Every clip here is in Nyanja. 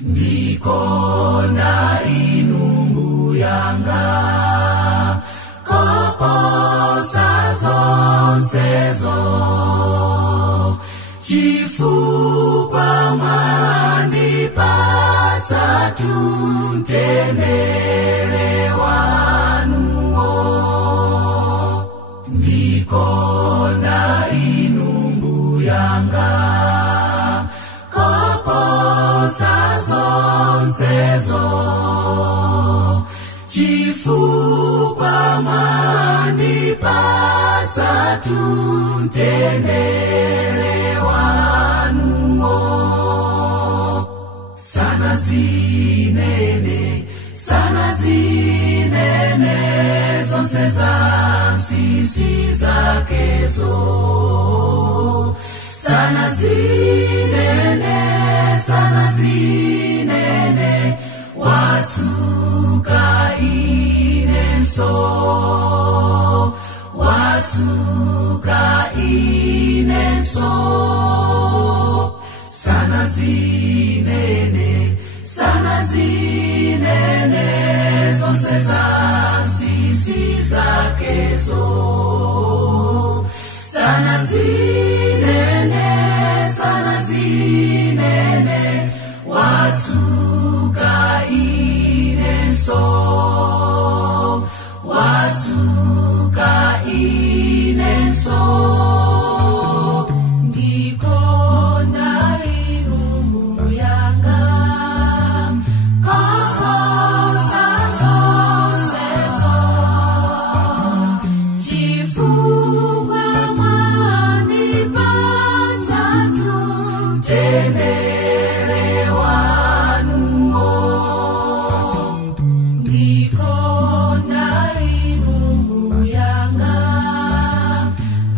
Ndikonda inumbu yanga koposa zonsezo chifukwa mwandipatsa mtendere wanuwo. Ndikonda inumbu yanga koposa zonsezo chifukwa mwandipatsa mtendere wanuwo. Sana zinene zonse za nsisi zakezo. Sana zinene watsuka inenso. Watsuka inenso. Sana zinene zonse za nsisi zakezo. Sana zinene watsuka inenso. Watsuka inenso. Ndikonda inumbu yanga koposa zonsezo chifukwa mwandipatsa mtendere wanuwo. Ndikonda inumbu yanga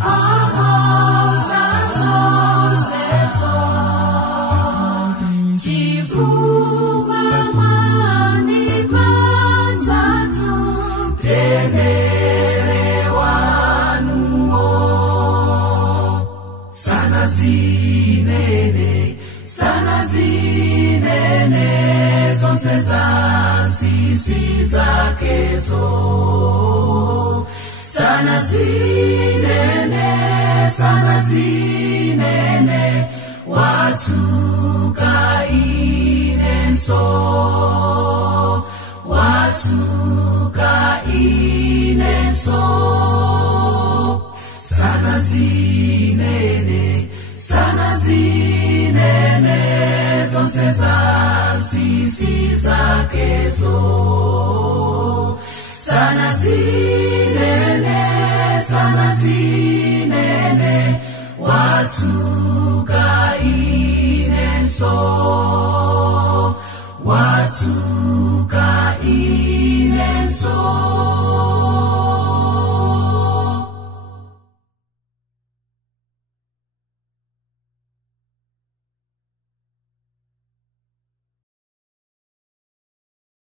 koposa zonsezo chifukwa mwandipatsa mtendere wanuwo. Sana zinene zonse za nsisi zakezo. Sana zinene watsuka inenso. Watsuka inenso. Sana zinene zonse za nsisi zakezo. Sana zinene watsuka inenso. Watsuka